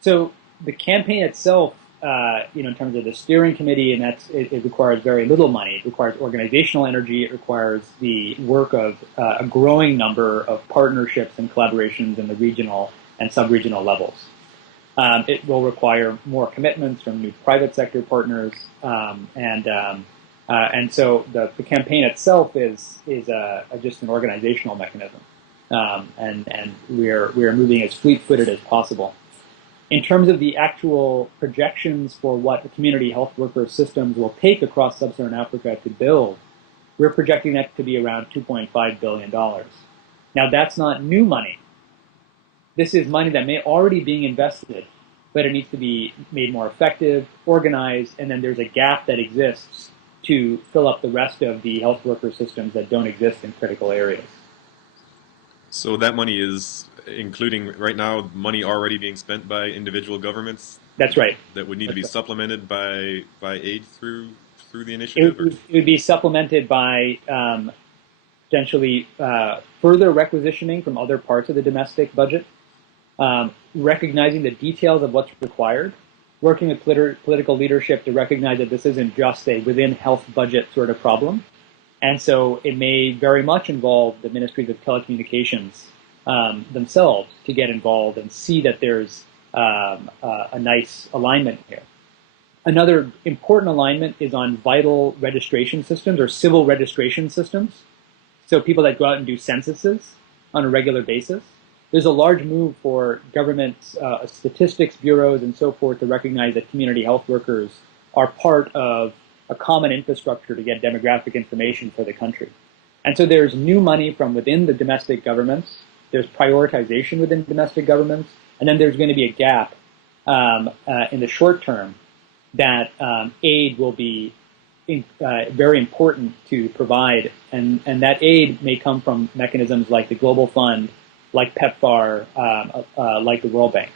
So the campaign itself, in terms of the steering committee, and it requires very little money. It requires organizational energy. It requires the work of a growing number of partnerships and collaborations in the regional and sub-regional levels. It will require more commitments from new private sector partners, and so the campaign itself is just an organizational mechanism, and we are moving as fleet-footed as possible. In terms of the actual projections for what the community health worker systems will take across sub-Saharan Africa to build, we're projecting that to be around $2.5 billion. Now, that's not new money. This is money that may already be being invested, but it needs to be made more effective, organized, and then there's a gap that exists to fill up the rest of the health worker systems that don't exist in critical areas. So that money is including right now money already being spent by individual governments. That's right. That would need to be supplemented by aid through the initiative. It would be supplemented by potentially further requisitioning from other parts of the domestic budget, recognizing the details of what's required, working with political leadership to recognize that this isn't just a within health budget sort of problem. And so it may very much involve the ministries of telecommunications themselves to get involved and see that there's a nice alignment here. Another important alignment is on vital registration systems or civil registration systems. So people that go out and do censuses on a regular basis. There's a large move for government statistics bureaus and so forth to recognize that community health workers are part of a common infrastructure to get demographic information for the country. And so there's new money from within the domestic governments, there's prioritization within domestic governments, and then there's going to be a gap in the short term that aid will be very important to provide, and that aid may come from mechanisms like the Global Fund, like PEPFAR, like the World Bank.